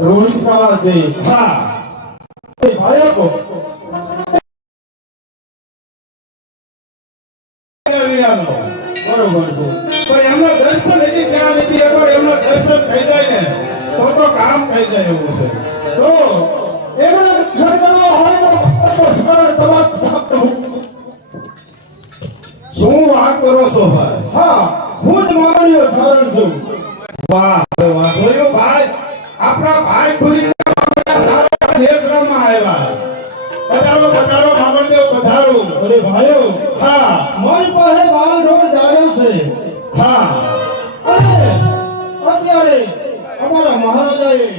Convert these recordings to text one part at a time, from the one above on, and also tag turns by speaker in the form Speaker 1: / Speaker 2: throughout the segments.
Speaker 1: રોહિત શાળા છે
Speaker 2: હા.
Speaker 1: ભાઈ લોકો બરોબર છે.
Speaker 2: પણ એમના દર્શન હજી ત્યાં નથી એકવાર એમના દર્શન થઈ જાય ને તો તો કામ થઈ જાય એવું છે.
Speaker 1: તો એમના દર્શન કરવા હોય તો સ્મરણ તમામ.
Speaker 2: શું વાત કરો છો ભાઈ?
Speaker 1: હા હું જ મામણીઓ સારણ છું.
Speaker 2: વાહ. આપણા ભાઈ ખુલી દેશરામાં આવ્યા. પધારો પધારો મામણદેવ પધારો.
Speaker 1: અરે ભાઈઓ
Speaker 2: હા.
Speaker 1: મારી પાસે બાલ ઢોર જાળ્યો છે.
Speaker 2: હા.
Speaker 1: અને અત્યારે અમારા મહારાજાએ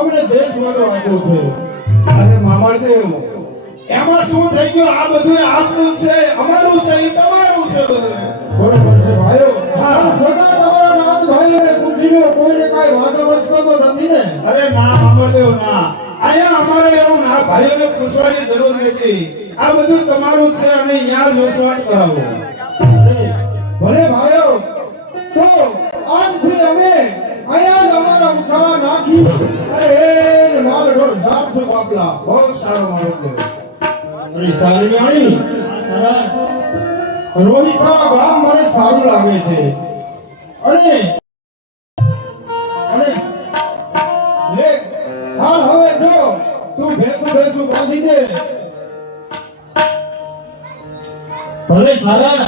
Speaker 1: અમને દેશ માટે આપ્યો છે.
Speaker 2: અરે મામણદેવ એમાં શું થઈ ગયું? આ બધું આપનું છે અમારું છે તમારું છે બધું
Speaker 1: બરોબર છે ભાઈઓ.
Speaker 2: હા.
Speaker 1: ભાઈઓને પૂછી કોઈને કાંઈ વાંધો વચકો નથી ને?
Speaker 2: અરે ના મામણદેવ ના. અહીંયા અમારે એવું ના ભાઈઓને પૂછવાની જરૂર નથી. આ બધું તમારું છે અને અહીંયા જોસવાટ કરાવો.
Speaker 1: ભલે ભાઈઓ તો આજથી અમે અહીંયા જ અમારા ઉછાળા નાખી અને એને માલ ઢોર સાતસો બાપલા.
Speaker 2: બહુ સારું મારો
Speaker 1: અરે સારી આણી રોહિત શાળા ગામ મને સારું લાગે છે. અને અને લે હાલ હવે જો તું ભેસું ભેસું બાંધી દે.
Speaker 3: ભલે સારા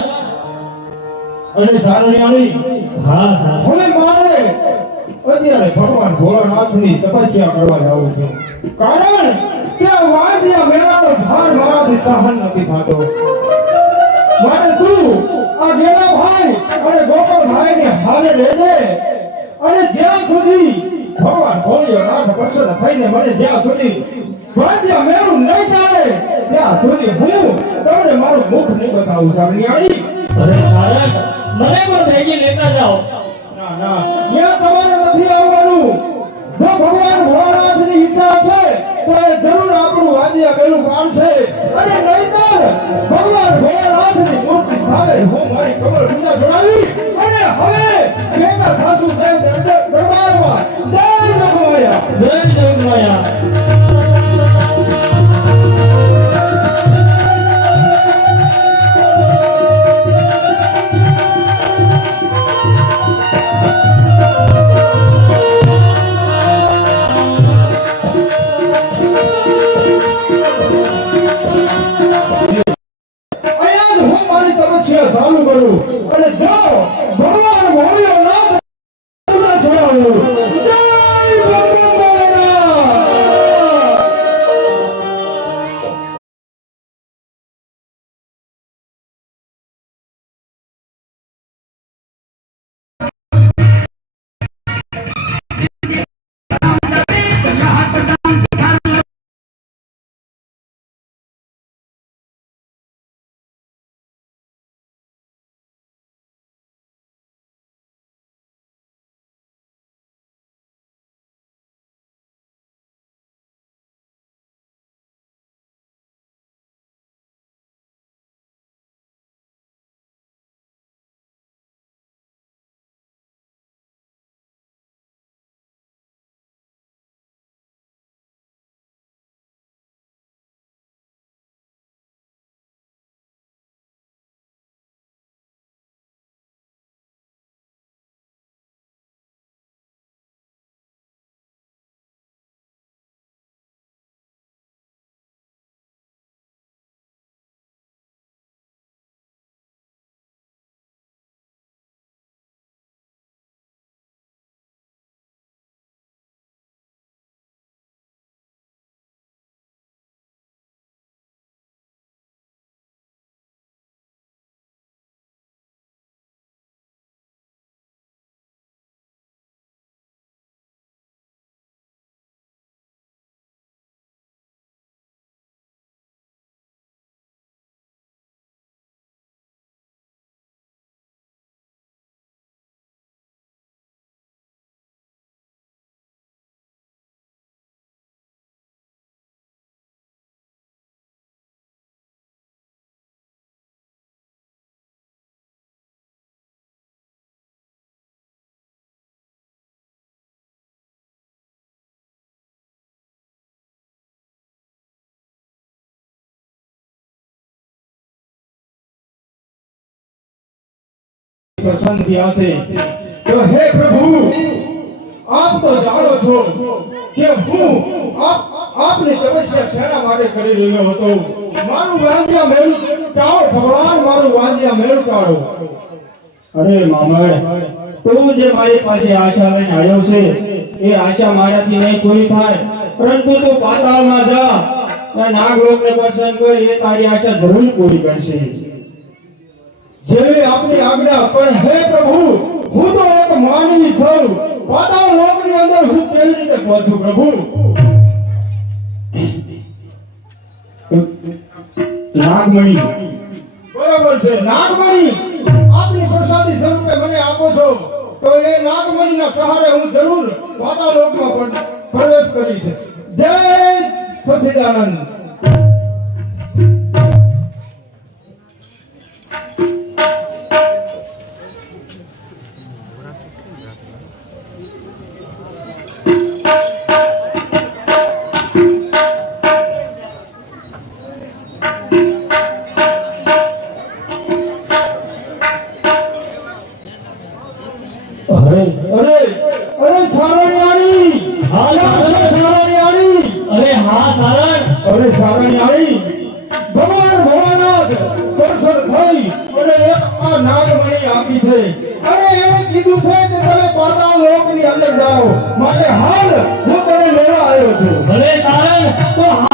Speaker 1: અને સારણિયાણી
Speaker 3: હા સારા.
Speaker 1: હવે મારે અત્યારે ભગવાન ભોળાનાથની તપસ્યા કરવા જવું છે. કારણ કે વાદ્ય મેળાનો ભાર મારાથી સહન નથી થતો. માટે તું આ ગેલા ભાઈ અને ગોપાલ ભાઈ ને હાલે લેજે અને જ્યાં સુધી ભગવાન ભોળિયાનાથ પ્રસન્ન થઈને મને જ્યાં સુધી વાંચ્યા મેળું નહીં પાડે ત્યાં સુધી હું તમને મારું મુખ નહીં બતાવું સારણિયાણી
Speaker 3: અરે સારા મને પણ ભેગી લેતા જાઓ.
Speaker 1: ના ના મેં તમારે નથી આવવાનું. જો ભગવાન ભોળાનાથની ઈચ્છા છે તો એ જરૂર આપણું વાદ્ય ગળું પાડશે. અને નહીંતર ભગવાન ભોળાનાથની મૂર્તિ સામે હું મારી કમર પૂજા ચડાવી અને હવે ભેગા થાશું દેવ પ્રસન્ન થયા છે. તો હે પ્રભુ, આપ તો જાણો છો કે હું આપ, આપની તપસ્યા શેના માટે કરી રહ્યો હતો? મારું વાંજ્યા મેળું ટાળો, ભગવાન મારું વાંજ્યા મેળું ટાળો.
Speaker 4: અરે મામડ તું જે મારી પાસે આશા લઈને આવ્યો છે, એ આશા મારાથી નહીં પૂરી થાય. પરંતુ તું પાતાળમાં જા અને નાગલોકને પસંદ કર, એ તારી આશા જરૂર પૂરી કરશે.
Speaker 1: જેવી આપની આજ્ઞા પણ હે પ્રભુ, હું તો એક માનવી છું. પાતાળ લોકની અંદર હું કેવી રીતે પહોંચું પ્રભુ?
Speaker 4: નાગમણી.
Speaker 1: બરોબર છે, નાગમણી. આપની પ્રસાદી સ્વરૂપે મને આપો છો. તો એ નાગમણીના સહારે હું જરૂર પણ પ્રવેશ કરીશ. જય સચ્ચિદાનંદ આ આપી છે. અને એણે કીધું છે કે તમે પાતાળ લોકની અંદર જાઓ. માટે હાલ હું તને લેવા આવ્યો છું.
Speaker 5: ભલે સારંગ, તો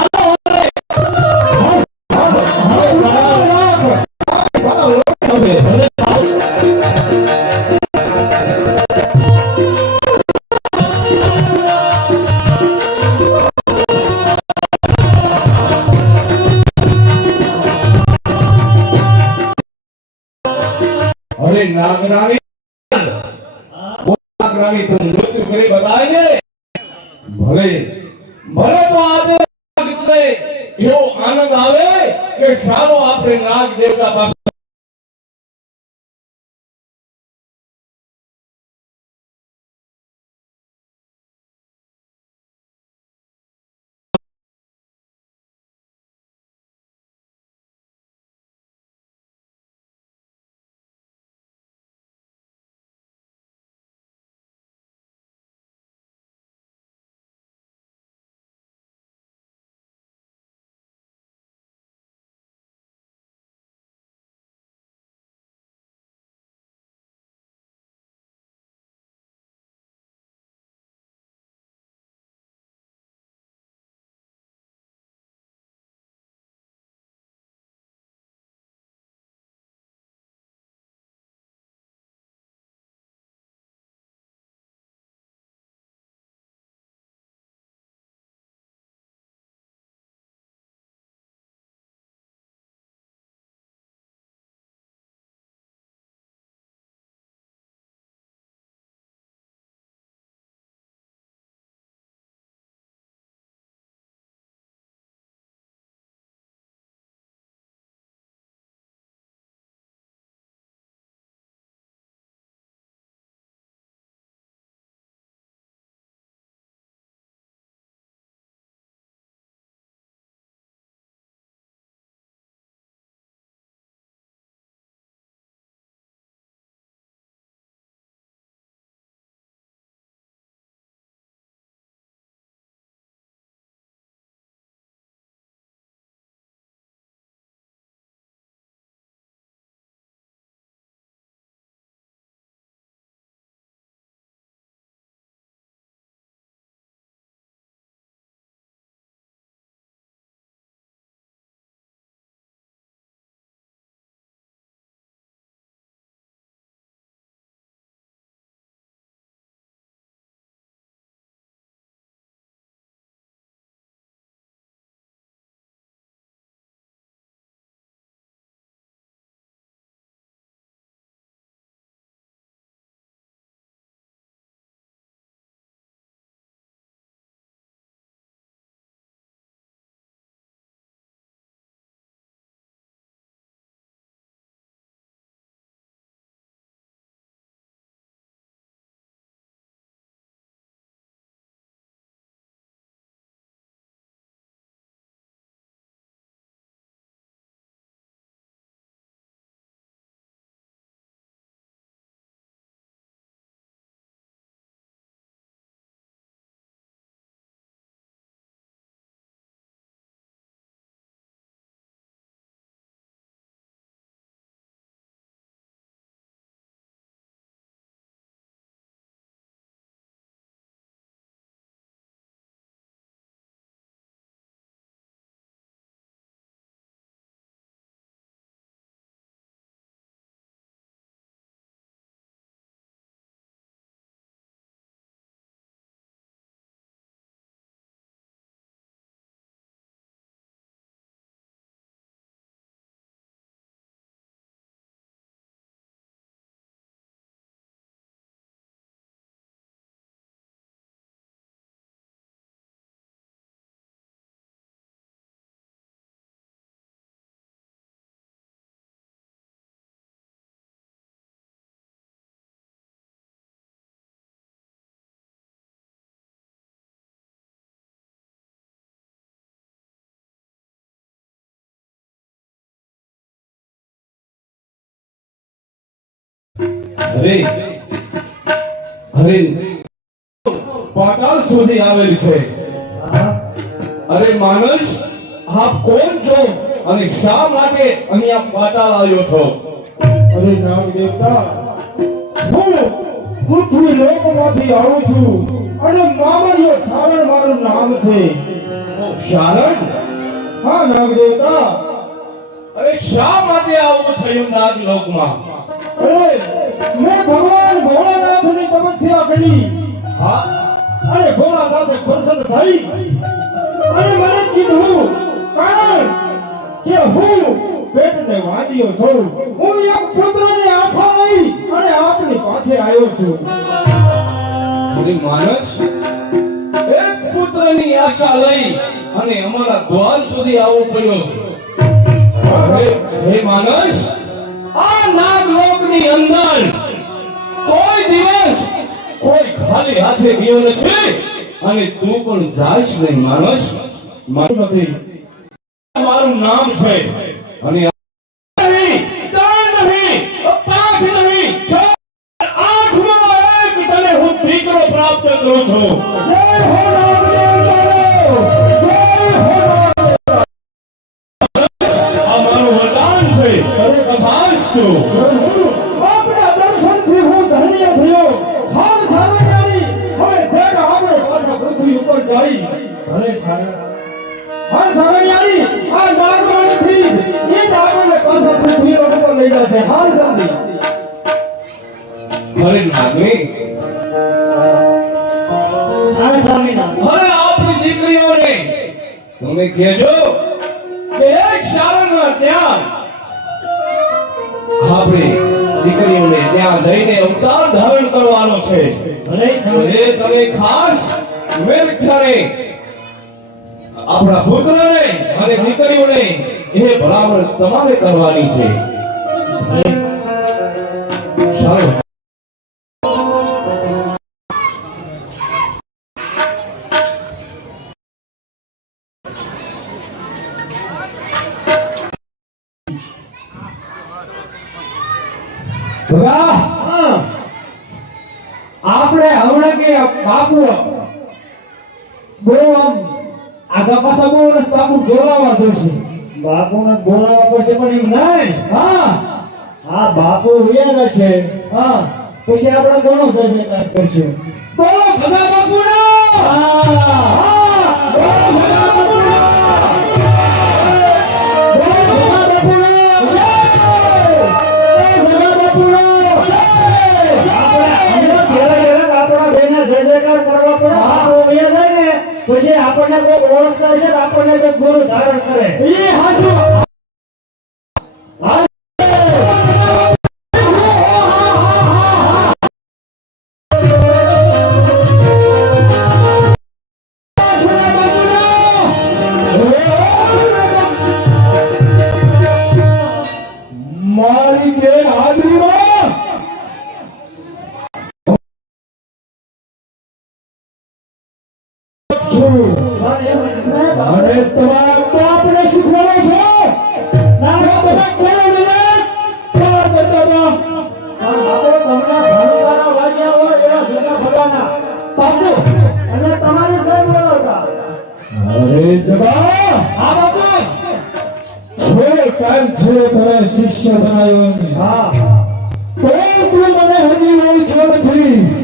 Speaker 6: અરે
Speaker 5: હરે પાતાળ સુધી આવેલ છે. અરે માનસ આપ કોણ છો? અને શા માટે અહીંયા પાતાળ આવ્યો છો?
Speaker 1: અરે નાગ દેવતા હું પૃથ્વી લોકમાંથી આવું છું અને મામડીઓ સારણ મારું નામ છે.
Speaker 5: સારણ
Speaker 1: હા નાગ દેવતા.
Speaker 5: અરે શા માટે આવું થયું નાગ લોકમાં
Speaker 1: અરે મેં ભગવાન ભોળાનાથની તપસ્યા કરી.
Speaker 5: હા?
Speaker 1: અને ભોળાનાથે પ્રસન્ન થઈ. અને મને કીધું, કારણ કે હું પેટને વાંધ્યો છું. હું એક પુત્રની આશા લઈ અને આપની પાસે આવ્યો છું.
Speaker 5: શ્રી માનસ એક પુત્રની આશા લઈ અને અમારા દ્વાર સુધી આવવું પડ્યો. હે માનસ આ નાગલોકની અંદર કોઈ દિવસ કોઈ ખાલી હાથે ગયો નથી અને તું પણ જાશ નહીં
Speaker 1: નથી.
Speaker 5: મારું નામ છે. અને તમે કહેજો. કે એક શાળામાં ત્યાં આપણે દીકરીઓને ત્યાં જઈને અવતાર ધારણ કરવાનો છે. એ તમે ખાસ મેરખાને આપણા પુત્રને અને દીકરીઓને એ બરાબર તમારે કરવાની છે. સારું.
Speaker 7: આપણે હમણાં કે બાપુ બહુ આમ આગા પાછા બહુ બાપુ બોલાવા જોશે.
Speaker 3: બાપુને બોલાવા પડશે પણ એમ નહીં.
Speaker 7: હા.
Speaker 3: હા બાપુ વ્યાજ છે.
Speaker 7: હા.
Speaker 3: પછી આપણે કોનો જજે કરશું.
Speaker 7: બોલો ભગા ને.
Speaker 3: પછી આપણને કોઈ ઓળખતા છે આપણને કોઈ ગુરુ ધારણ કરે.
Speaker 7: એ હાચું. છું અને તમારા બાપને શીખવાડો છો. ના ના તમે કોણ કોણ બતાવો
Speaker 3: અને તમારી સાહેબ બોલાવતા
Speaker 7: અરે
Speaker 3: હા બાપા.
Speaker 7: થોડો તમે શિષ્ય બનાવ્યો
Speaker 3: હા.
Speaker 7: તો તું મને હજી મારી વાહ,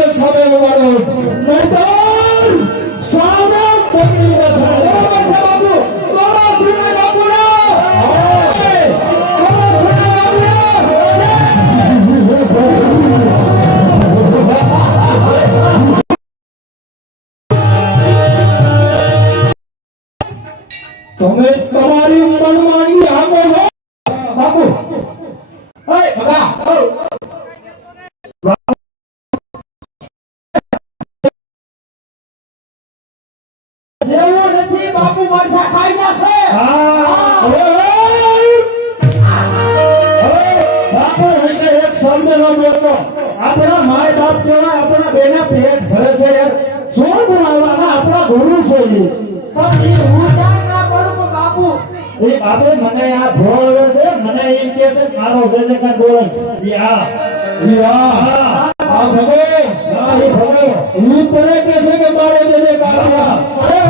Speaker 7: আছে সবে মোবারক બાપ
Speaker 3: કહેવાય આપણા બેના પેટ ભરે છે યાર? શું ગુણાવવાના આપણા ગુરુ છે એ. પણ એ હું ક્યાં ના કરું બાપુ. એ બાપે મને આ ભોળ આવ્યો છે મને એમ કે છે મારો મારો જે જયકાર બોલે એ આ.
Speaker 7: એ આ. ભગો.
Speaker 3: હા
Speaker 7: તને કહે છે કે મારો જે જે કાઢવા
Speaker 3: અરે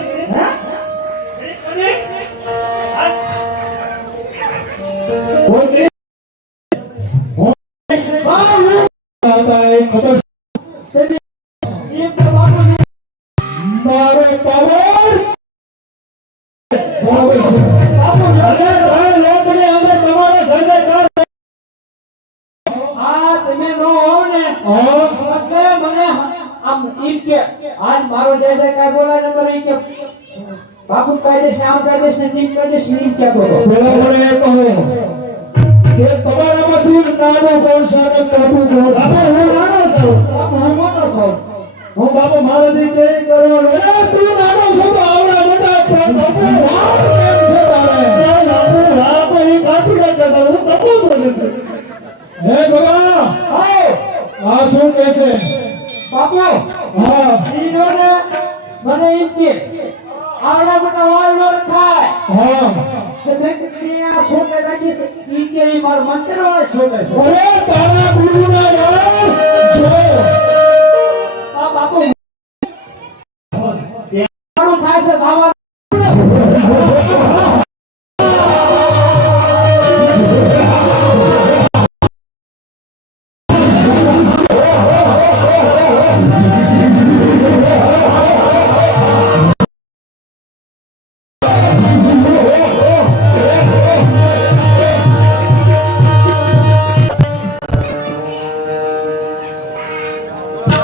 Speaker 3: કોઈ હું
Speaker 7: નાનો છું
Speaker 3: બાપુ હું મોટો છું હું બાપુ મારો દીકરો એ
Speaker 7: એ તું નાનો છો તો આવડા મોટા પણ બાપુ વાર કેમ છે તારે
Speaker 3: બાપુ હા તો એ બાપુ ને કહેતો હું બાપુ બોલું છું
Speaker 7: હે ભગા
Speaker 3: આવો
Speaker 7: શું કહે છે
Speaker 3: બાપુ
Speaker 7: હા
Speaker 3: ઈનોને મને એમ કે આવડા મોટા વાળનો થાય
Speaker 7: હા
Speaker 3: તો મેં કીધું આ છોટે રાખી છે. ઈ કે ઈ મારો મંત્ર હોય છોટે છે
Speaker 7: તારા ગુરુના નામ છો.
Speaker 3: આ બાપુ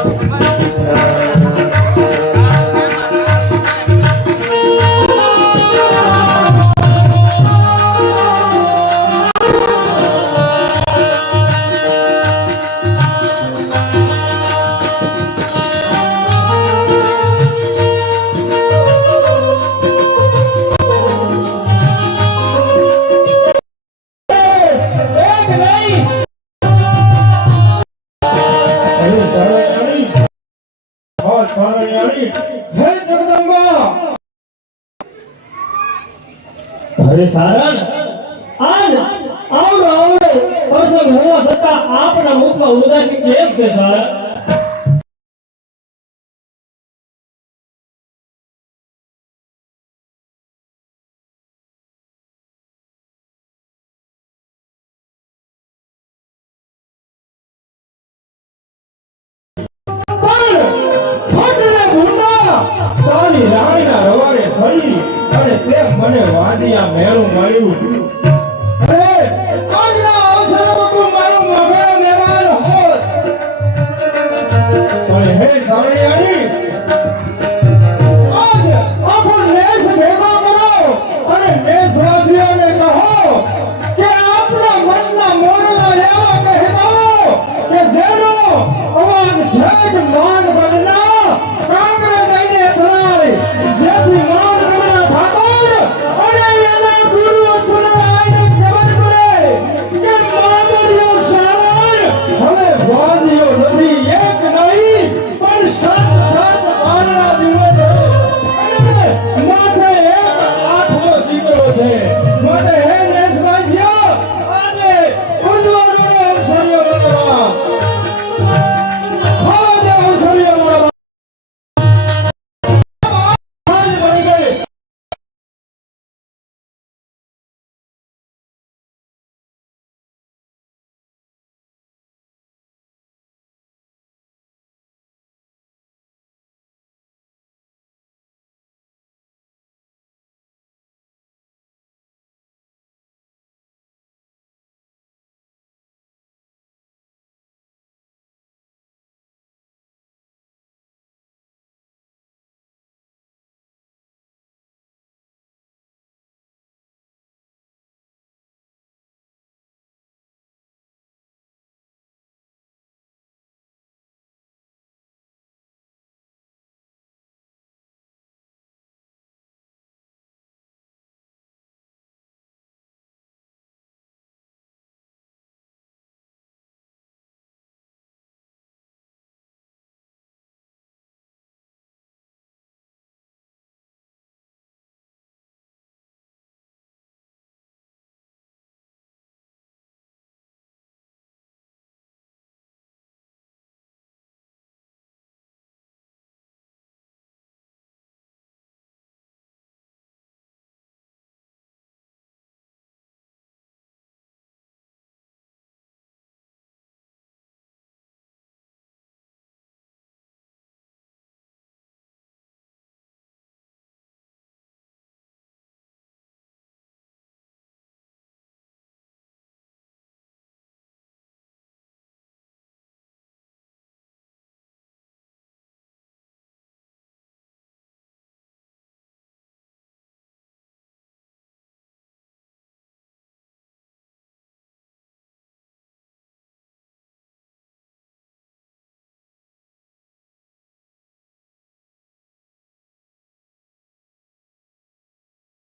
Speaker 3: એક
Speaker 1: તારી રાણીના રવાડે સળી અને તે મને વાદિયા મેળું મળ્યું. પણ હે સરળયાળી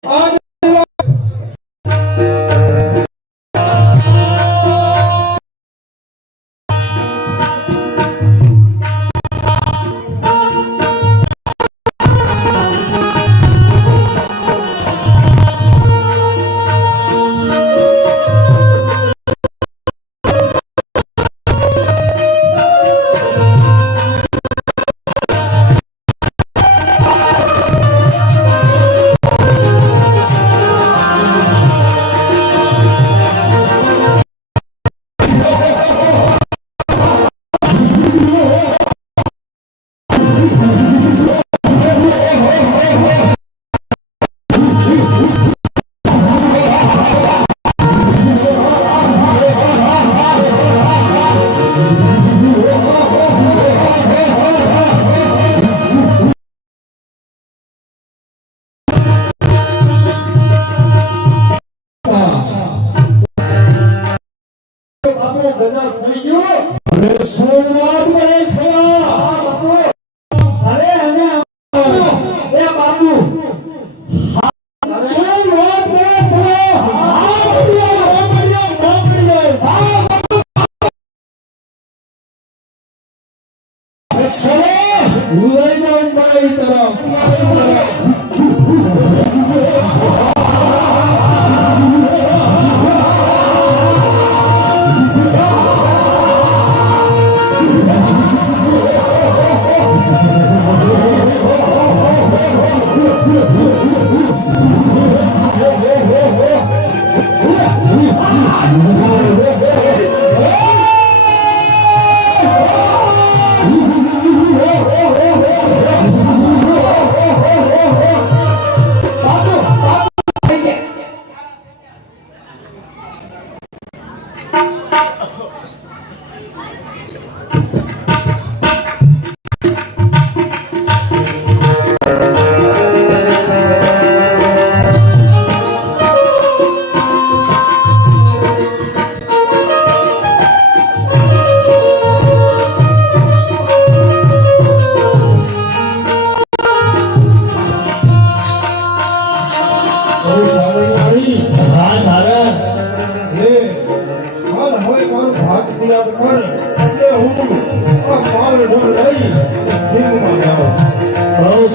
Speaker 1: આજે બાપુ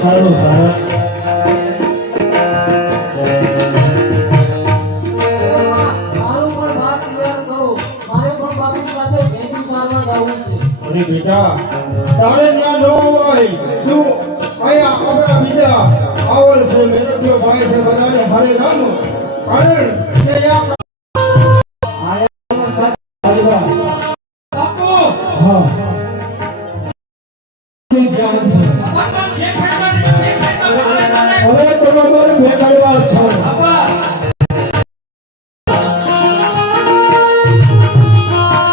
Speaker 1: બહુ